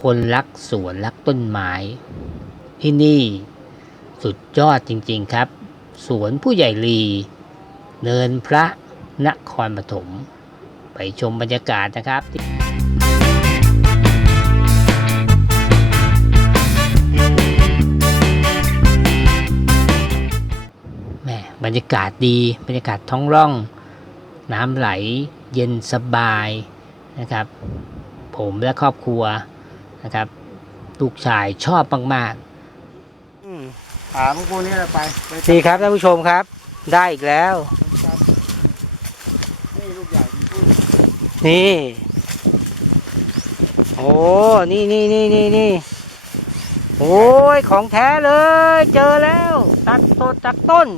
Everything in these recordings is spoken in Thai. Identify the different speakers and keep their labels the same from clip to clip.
Speaker 1: คนรักสวนรักต้นไม้ ที่นี่สุดยอดจริงๆครับ สวนผู้ใหญ่ลี เนินพระนครปฐมไปชมบรรยากาศนะครับแหม่บรรยากาศดีบรรยากาศท้องร่อง น้ำไหลเย็นสบายนะครับ ผมและครอบครัว นะครับลูกชายชอบมาก
Speaker 2: อืมหาพวกกูนี่แหละไปไป
Speaker 1: ๆดีครับท่านผู้ชมครับ ได้อีกแล้ว
Speaker 2: ครับนี่ลูกใหญ่ที่พูด
Speaker 1: นี่ โอ้ นี่นี่นี่นี่นี่โอ้ย ของแท้เลย เจอแล้ว ตัดสดจากต้น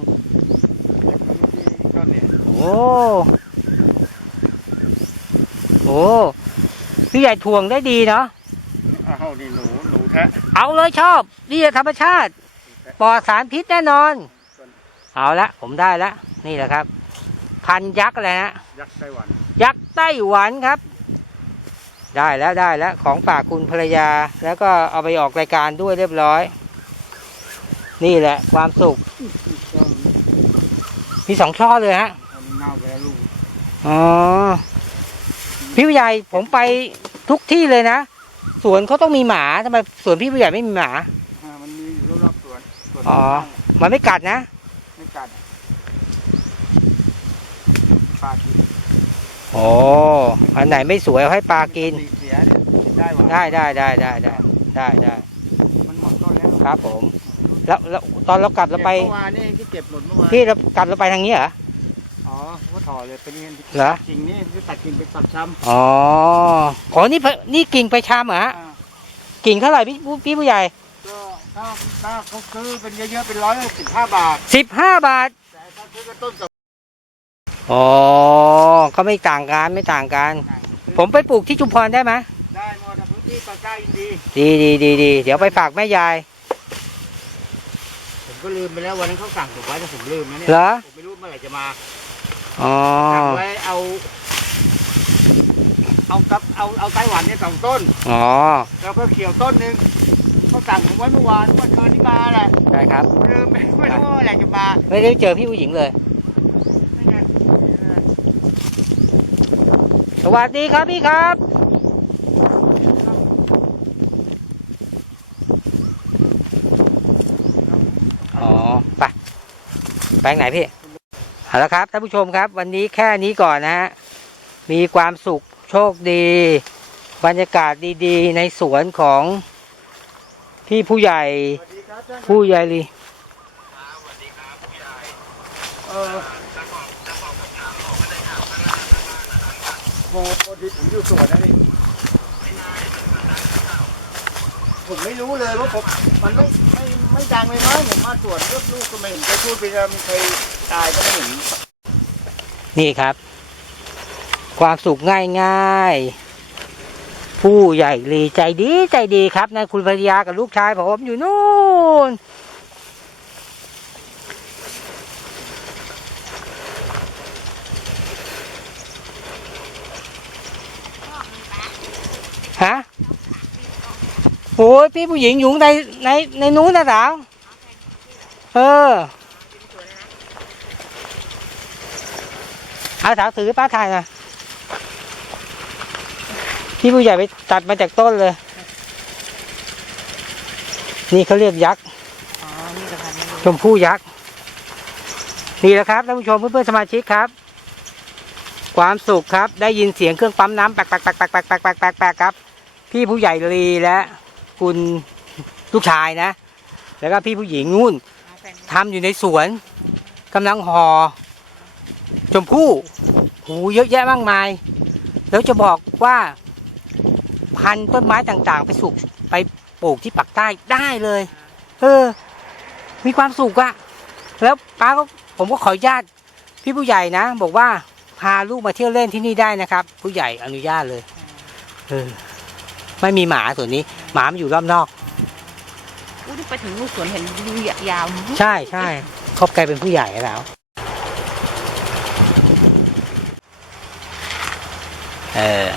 Speaker 2: ที่ต้นเนี่ย
Speaker 1: โอ้ โอ้ พี่ใหญ่ถ่วงได้ดีเนาะ
Speaker 2: อ้าวนี่หนูหนูแท้
Speaker 1: เอาเลยชอบนี่ธรรมชาติปลอดสารพิษแน่นอน เอาละผมได้ละนี่แหละครับ พันยักษ์อะไรฮะ
Speaker 2: ยักษ์ไต้หวัน
Speaker 1: ยักษ์ไต้หวันครับ ได้แล้วได้แล้วของฝากคุณภรรยา แล้วก็เอาไปออกรายการด้วยเรียบร้อย นี่แหละ ความสุข
Speaker 2: ต้น
Speaker 1: มีสองช่อเลยฮะ
Speaker 2: อันนี้เน่าไปแล้วลูก
Speaker 1: อ๋อพี่ผู้ใหญ่ผมไปทุกที่เลยนะ สวนเขาต้องมีหมาทำไมสวนพี่ผู้ใหญ่ไม่มีหมา
Speaker 2: อ่ามันมีอยู่รอบๆสวนสวน
Speaker 1: อ๋อ มันไม่กัดนะ
Speaker 2: ไม่กัดปลากิน
Speaker 1: โอ้อันไหนไม่สวยเอาให้ปลากิน
Speaker 2: สีเสียเนี่ยกินได้หวะ
Speaker 1: ได้ได้ได้ได้ได้ได้ได้
Speaker 2: มันหมดต้นแล้ว
Speaker 1: ครับผม แล้วแล้วตอนเรากลับเราไป
Speaker 2: เก็บเมื่อวานนี่เองที่เก็บหมดเมื่อวาน
Speaker 1: พี่เรากลับเราไปทางนี้เหรอ
Speaker 2: อ๋อว่าถอเลยเป็นเงิน
Speaker 1: เหรอ
Speaker 2: จริงนี่คือตัดกินไปตัดช้ำ
Speaker 1: อ๋ออ๋อนี่เพนี่กิ่งไปชามเหรอฮะ
Speaker 2: อ่า
Speaker 1: กิ่งเท่าไหร่พี่ผู้พี่ผู้ใหญ่
Speaker 2: ก็ถ้าถ้าเขาซื้อเป็นเยอะๆเป็นร้อยสิบห้าบาท
Speaker 1: สิบห้าบาท
Speaker 2: แต่ถ้าซื้อกระต้นสด
Speaker 1: อ๋อ ก็ไม่ต่างกันไม่ต่างกัน ผมไปปลูกที่ชุมพรได้ไหม
Speaker 2: ได้หมดถ้าพื้นที่ปากกาอินดี
Speaker 1: ดีดีดีดีเดี๋ยวไปฝากแม่ยาย
Speaker 2: ผมก็ลืมไปแล้ววันนั้นเขาสั่งผมไว้แต่ผมลืมนะเนี่ย
Speaker 1: เหรอ
Speaker 2: ผมไม่รู้เมื่อไหร่จะมา
Speaker 1: อ๋อ
Speaker 2: สั่งไว้เอา เอากับเอาเอาไต้หวันเนี่ยสองต้น
Speaker 1: อ๋อ
Speaker 2: แล้วก็เขียวต้นหนึ่งเขาสั่งผมไว้เมื่อวานเมื่อคืนที่มาแหละ
Speaker 1: ได้ครับ
Speaker 2: ลืมไปไม่รู้ว่าเมื่อไหร่จะมา
Speaker 1: ไม่ได้เจอพี่ผู้หญิงเลย
Speaker 2: ไม่งั้น
Speaker 1: สวัสดีครับพี่ครับ อ๋อไปไปไหนพี่ เอาละครับท่านผู้ชมครับ วันนี้แค่นี้ก่อนนะฮะมีความสุขโชคดี บรรยากาศดีๆ ในสวนของพี่ผู้ใหญ่
Speaker 2: สวัสดีครับท่าน
Speaker 1: ผู้ใหญ่ลี
Speaker 2: เออพอพอดีผมอยู่สวนนะนี่ ผมไม่รู้เลยว่าผมมันไม่ไม่ไม่ดังเลยมั้งผมมาสวนก็ลูกก็ไม่เห็นจะพูดไปแล้วมีใครตายก็ไม่เห็น
Speaker 1: นี่ครับ ความสุขง่ายง่ายผู้ใหญ่ลีใจดีใจดีครับนะคุณภรรยากับลูกชายผมอยู่นู่น โอ้ยพี่ผู้หญิงอยู่ในในในนู้นนะสาว เออเอาสาวถือป้าถ่ายนะพี่ผู้ใหญ่ไปตัดมาจากต้นเลย นี่เขาเรียกยักษ์ชมพู่ยักษ์ นี่แหละครับท่านผู้ชมเพื่อนๆสมาชิกครับ ความสุขครับ ได้ยินเสียงเครื่องปั๊มน้ำแปลกๆๆๆๆๆๆครับ พี่ผู้ใหญ่ลีและ คุณลูกชายนะ แล้วก็พี่ผู้หญิงนู่นทำอยู่ในสวนกำลังห่อชมพู่หูเยอะแยะมากมาย แล้วจะบอกว่าพันต้นไม้ต่างๆ ไปสุกไปปลูกที่ปักใต้ได้เลย เออ มีความสุขอะแล้วป้าก็ผมก็ขออนุญาตพี่ผู้ใหญ่นะ บอกว่าพาลูกมาเที่ยวเล่นที่นี่ได้นะครับ ผู้ใหญ่อนุญาตเลย เออ ไม่มีหมาส่วนนี้ หมามันอยู่รอบนอก
Speaker 3: อู้ที่ไปถึงลูกสวนเห็นดูยาวๆ
Speaker 1: ใช่ใช่ครอบกลายเป็นผู้ใหญ่แล้วเออ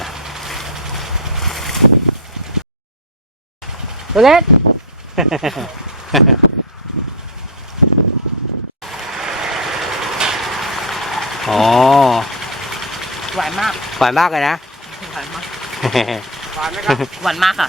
Speaker 1: ตัวเล็ก อ๋อ
Speaker 3: หวานมาก
Speaker 1: หวานมากเลยนะ
Speaker 3: หวานมาก
Speaker 2: หวานไหมครับ
Speaker 3: หวานมาก
Speaker 2: ค่ะ